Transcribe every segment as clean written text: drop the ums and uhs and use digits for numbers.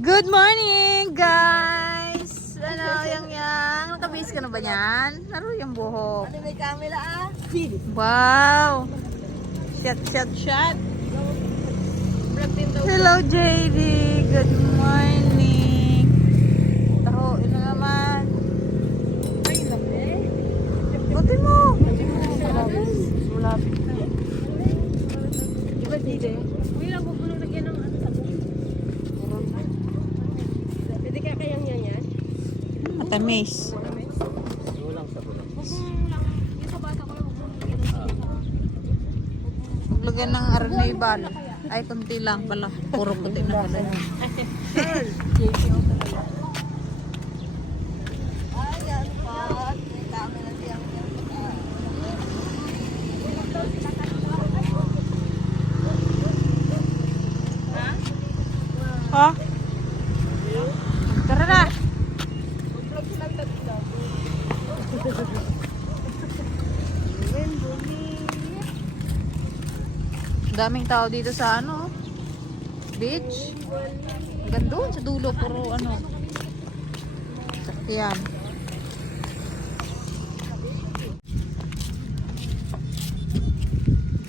Good morning, guys! Ano, yang nakabihis ka na ba yan? Laro yung buhok. Ano may camera ah? Wow! Shot. Hello, JD! Good morning! Taho, ino naman. Ay, laki. Buti mo! Malapit na. Diba dito? Uy, lang pupuno na yan ng ano sa buhok. Pwede ka kayang yan? Matamis. Maglagyan ng arnibal. Ay, kunti lang pala. Puro puti na pala. Ayan pa. May camera siyang Ha? Tara na! Daming tao dito sa ano, beach. Hanggang doon sa dulo, puro ano, sakyan.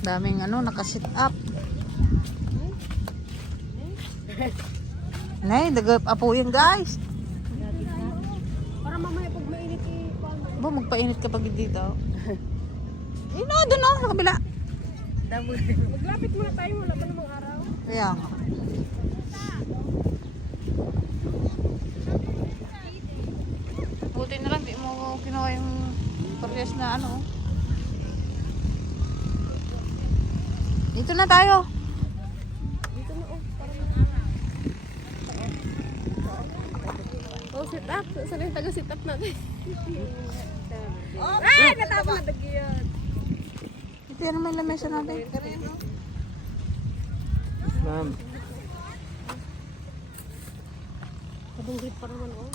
Daming ano, nakasit up. Nay, dagap apo yan, guys. para mamaya pag mainit Bo, magpainit kapag dito. Ino, doon oh, sa kabila. maglapit muna tayo, wala pa namang araw. Kaya nga. Buti na lang, di mo ginawa yung parehas na ano. Dito na tayo. Dito na oh, sit up. Saan yung taga-sit up natin? Ay, natama na dagyan. Ito yan naman yung lamesa natin. Ma'am. Kadungrit pa naman oh.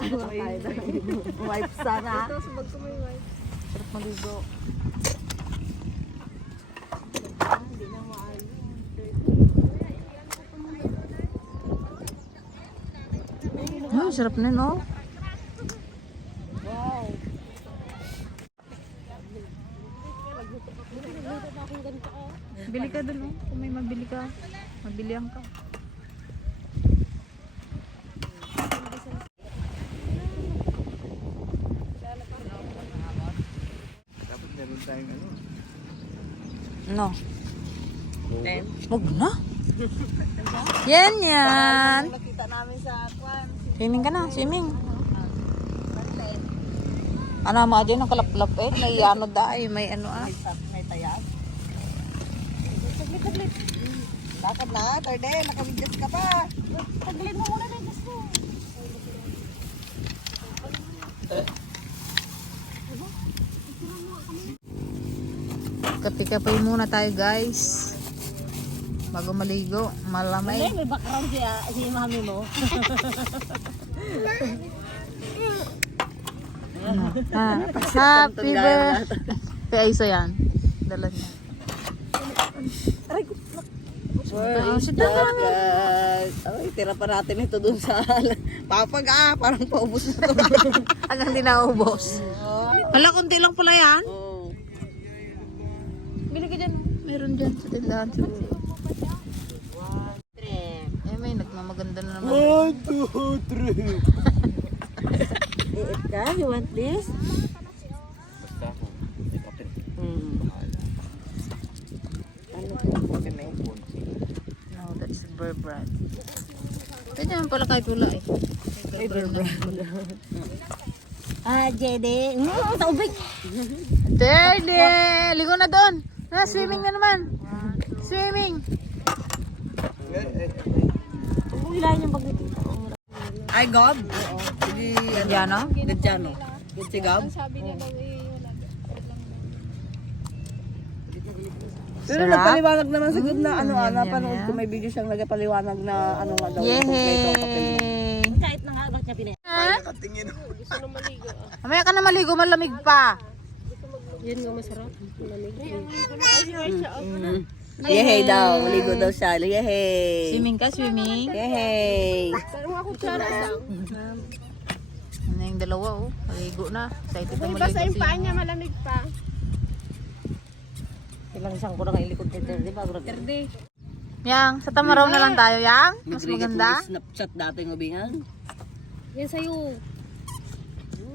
Wipe sana. Ito, sabag ko may wipe. Sarap maligo. Hindi na maalo. Ay, sarap na no. Wow. Nagluto pa akong ganito oh. Bili ka dun oh. Kung may mabili ka, mabilihan ka. Dapat meron tayong ano. No. Wag na. Yan. Nakita namin sa kwan. Swimming ka na, swimming. Ano mo dyan, ang kalaplap eh. May ano dahil, may ano ah. May tayas. Saglit. Lakad na, tarde. Nakabidyas ka pa. Taglit mo muna na yung mo. Kape-kape muna tayo guys. Bago maligo, malamay. May background si mami mo. Happy birthday. Kaya isa yan. Dala niya. Ay, tira pa natin ito dun sa papag parang paubos na ito. Hanggang di naubos. Hala, konti lang pala yan. Oh. Bili ka dyan. Meron dyan sa tindahan. Eh, may nagmamaganda na naman. 1, 2, 3. Iit ka? You want this? Basta ako. Open. Ano ko? No, that's bear brand. Pwede naman pala kahit wala eh. May bear brand. Jede. Taubig. Tede! Ligo na doon! Swimming na naman! Swimming! Kung ilan yung pagkikita. Ay, God. Oo. Sige, Diano? Gadyano. Sigab? Pero Sarap. nagpaliwanag naman sa good na ano, yum, napanood yum. ko may video siyang nagpaliwanag na ano nga daw yung kompleto ang papel mo. Yay! Kahit na nga bakit niya pinay. Nakatingin. Mamaya ka na maligo, malamig pa. Yun nga masarap. Yehey daw, maligo daw siya. Yehey. Swimming ka, swimming. Yehey. Ano yung dalawa, oh. Maligo na. Excited na maligo. Basta yung paa niya malamig pa. Ilang isang ko na ilikod ni Terdy bago Terdy. Yang, sa Tamaraw na lang tayo, Yang. Mas maganda. Snapchat dati ng ubingan. Yan sa'yo.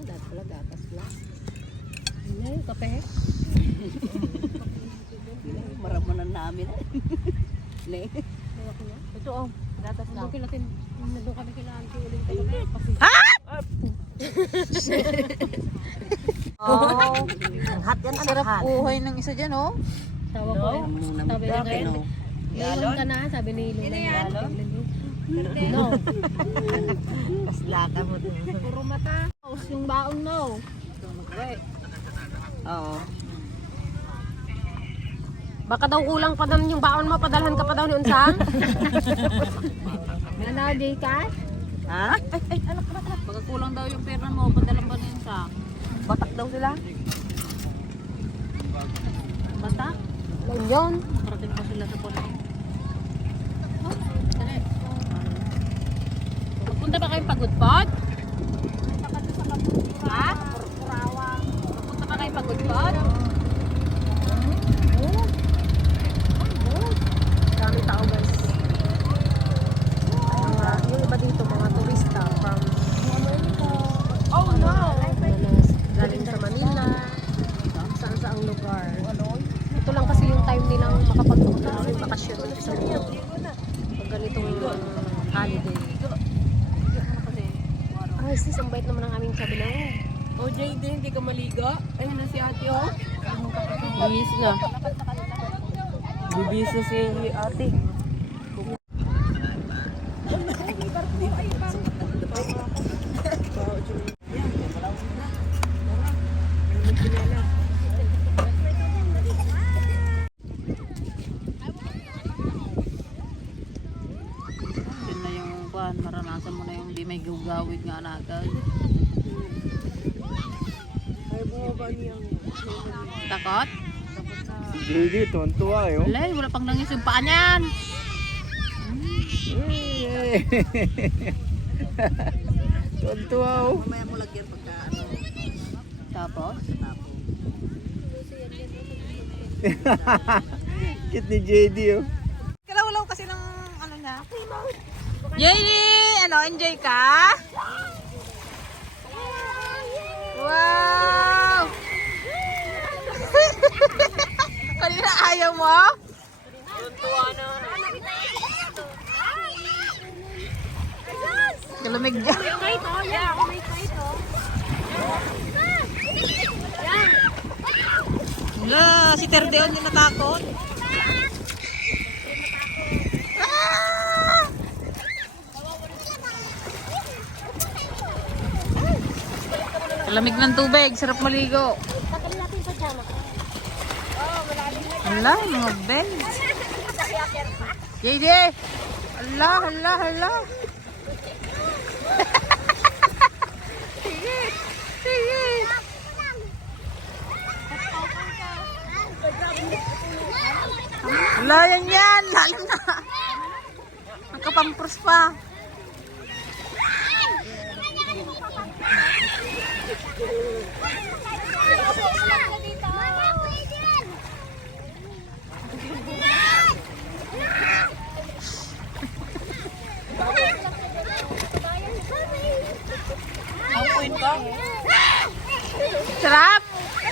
Dati pala, gatas pala. Ano yung kape? Maramunan namin. Ne. Ito, oh. Gatas lang. Doon natin, nandun kami kila auntie uling kami. Ha? Oh. Hot yan, Sarap buhay ng isa dyan, oh. Tawa ko. Muna Sabi niya magdakin, ngayon. no? Iwan ka na, sabi ni Luna. No. Kaslaka mo din. Puro mata. Yung baon no. Oo. Baka daw kulang pa daw yung baon mo, padalhan ka pa daw ni Unsang. Ano, Jaykas? Ha? Pagka kulang daw yung pera mo, padalang ba niyan sa? Batak daw sila. Basta? Lang yun. Parating pa sila sa puno. Punta ba kayong Pagudpod? Ha? Punta ba kayong Pagudpod? Dami tao guys. Yung iba dito, mga turista from Oh no! galing sa Manila, saan saang lugar. Ito lang kasi yung time nilang makapagpunta ng bakasyon dito sa Manila. Pag ganitong holiday. Ay sis, ang bait naman ang aming kabilang. O JD, hindi ka maligo? Ayun na si ate, oh. Bihis na. Bibis na si ate. Yun na yung kuhan, maranasan mo na yung di may gugawid nga nagal. Takot? JD, tuwan-tuwa eh. Oh. Wala, wala pang nangis yung paa niyan. Tuwan-tuwa oh. Mamaya mo lagyan pagka ano. Tapos? Cute ni JD oh. Kalawalaw kasi ng ano niya. Yay! Ano, enjoy ka? Wow! Kanina ayaw mo? Kalamig dyan. Wala, si Terdeon yung natakot. Ah! Kalamig ng tubig, sarap maligo. Hala, mga bells. Yay, hala, hala, hala. Sige, sige. Hala, yan, lalim na. Nagkapampros pa. Sarap?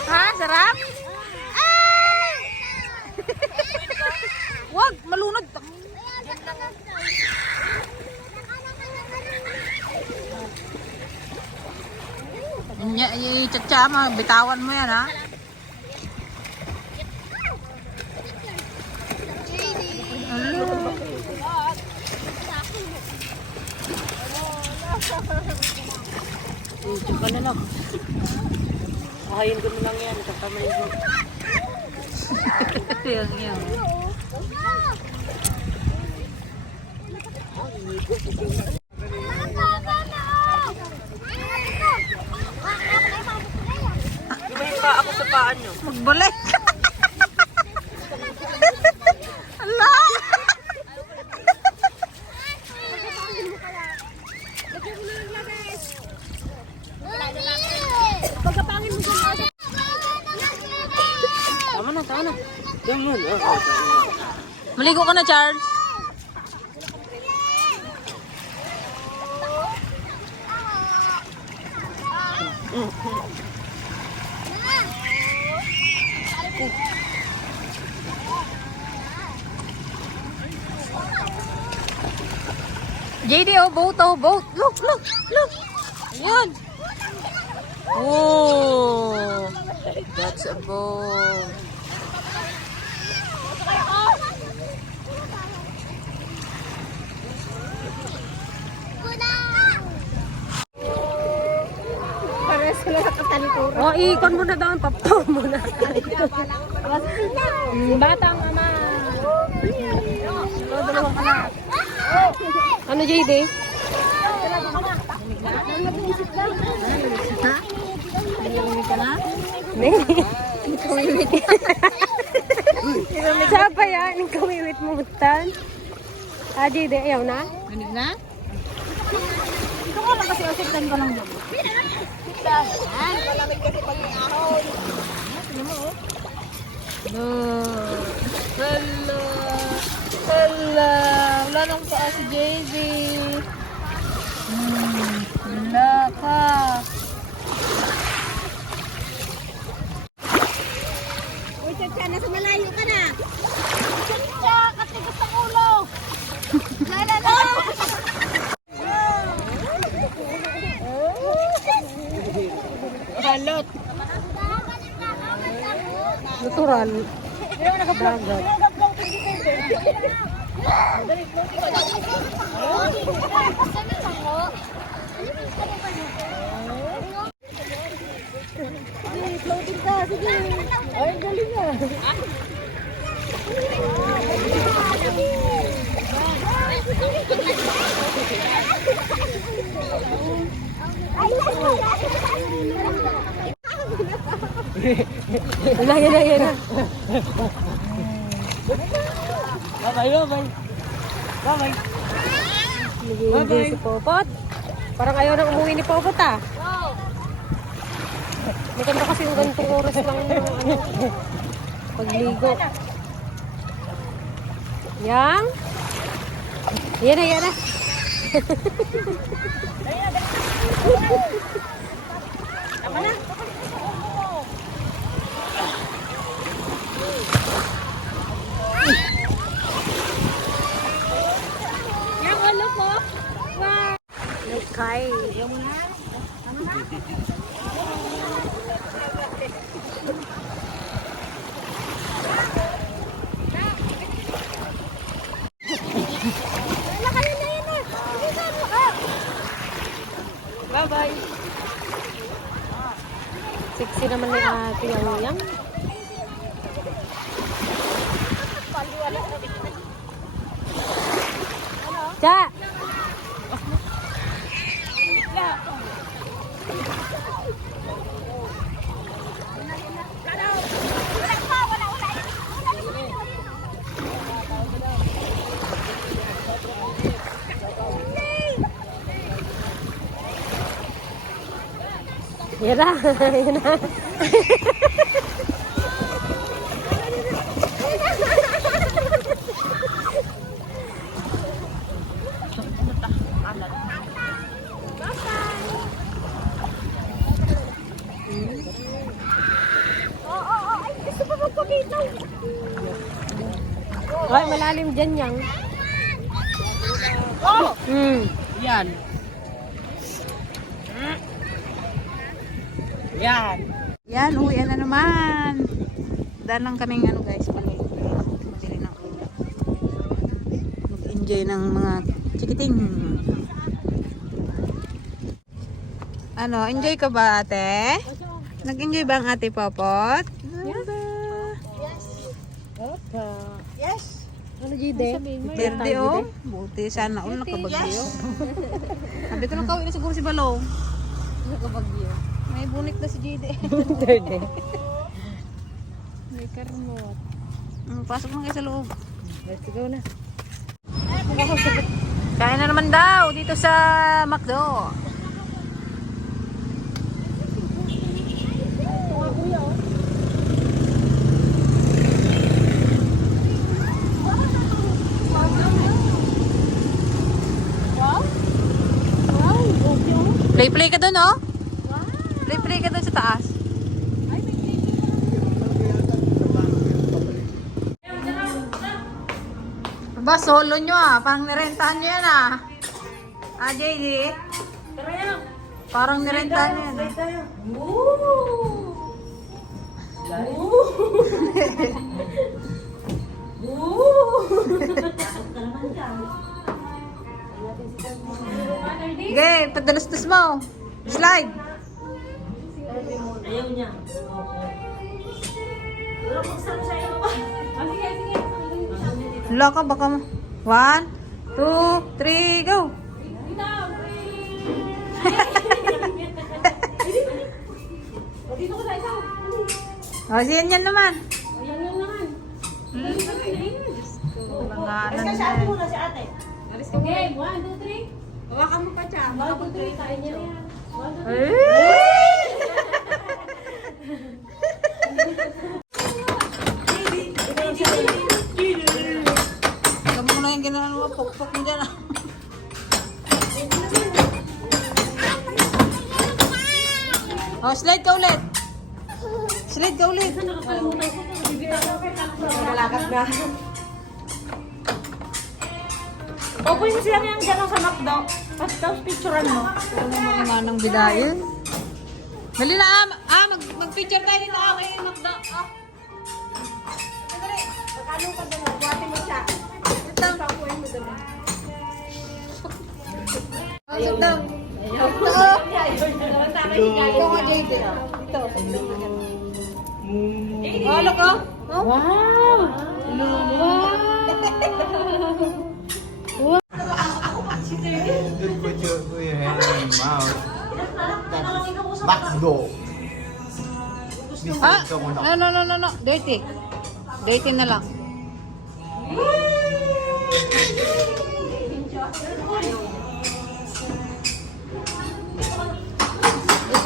Ha? Sarap? Ay! Wag, malunod. I-chat-chat mo, bitawan mo yan ha. Ito ka na lang. Bahayin ko mo lang yan. Kakamay mo. Yang. May pa ako sa paan nyo. Magbalik. Ala! Tama na, tama na. Tama na. Maligo ka na, Charles. JD, oh, boat, oh, boat. Look. Ayan. Oh, that's a boat. O, ikon mo na daw ang papaw mo na. Batang ama. O, dalawa ka na. Ano, JD? Sapa yan, yung kamiwit mo butan. Ah, JD, ayaw na? Manig na? No. Hala. Wala nang paa si JD. Wala ka. Uy, Chacha, nasa malayo ka na. Chacha, katigas ang ulo. Lala. Balot. Natural. Dagat. Floating ka, sige. Ay, galing ah. Yan na. Bye-bye. Nag-i-enjoy si Popot. Parang ayaw na umuwi ni Popot ah. Maganda kasi yung ganitong oras lang pagligo. Yan na. Yung ulo ko. Okay. Bye-bye. Sexy naman ni ate yang. Ja! Yan na. Ay, malalim dyan yang. Oh! Yan. Yan, uwi na naman. Dahil lang kaming guys, pamili ng ulam. Mag-enjoy ng mga chikiting. Enjoy ka ba ate? Nag-enjoy ba ang ate Popot? Opa. Yes. Ano, Jide? Verde oh. Buti sana all nakabagyo. Sabi ko nakauwi na siguro si Balong. Nakabagyo. May bunik na si Jide. Third. May karmot. Pasok na kayo sa loob. Let's go na. Kain na naman daw dito sa McDo. Play ka dun, oh. Play ka dun sa taas. Ba, solo nyo ah. Parang nirentahan nyo yan ah. Ah, JD? Parang nirentahan nyo yan ah. Okay, padalas-das mo. Slide. Ayaw niya. Wala kong saan sa'yo. Wala ka, baka 1, 2, 3, go! Dito ko sa isa. O, siyan yan naman. Ayan yan naman. Mga Alis ka ano sa ate na. muna si ate. Alis ka muna. Okay, 1, 2, 3. Hawakan mo pa siya. 1, 2, 3. Kaya niya yan. 1, 2, 3. Alam mo na yung ginahan mo, pok-pok mo dyan ah. O, slide ka ulit. Slide ka ulit. Nagalakat na. Opo yung siya yung gano'n sa McDo. Tapos picturean mo. Ano mga manang bidayin? Dali na mag-picture tayo dito ako kay Magda. Pagkano ka doon, buhati mo siya. Ito. Sit down. Ito. Ito nga, JD. Ito. Oh, look oh. Oh. Wow! You put your hand in your mouth. That's McDo. Ah, no. Dirty. Dirty na lang.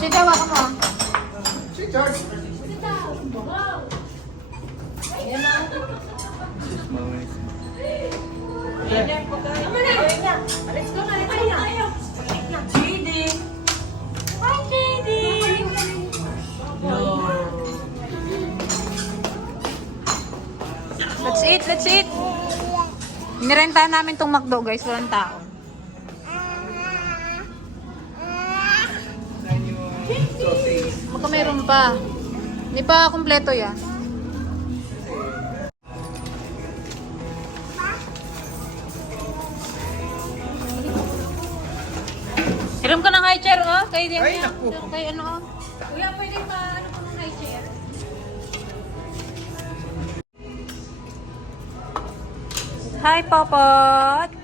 Sige, waka mo. Let's go na. JD. Hi, JD. Let's eat. Nirentahan namin tong McDo, guys. Walang tao. Baka meron pa. Hindi pa kompleto yan. Hiram ka ng high chair, oh. Kay ano, oh. Kuya, pwede pa ano ko ng high chair? Hi, Popot.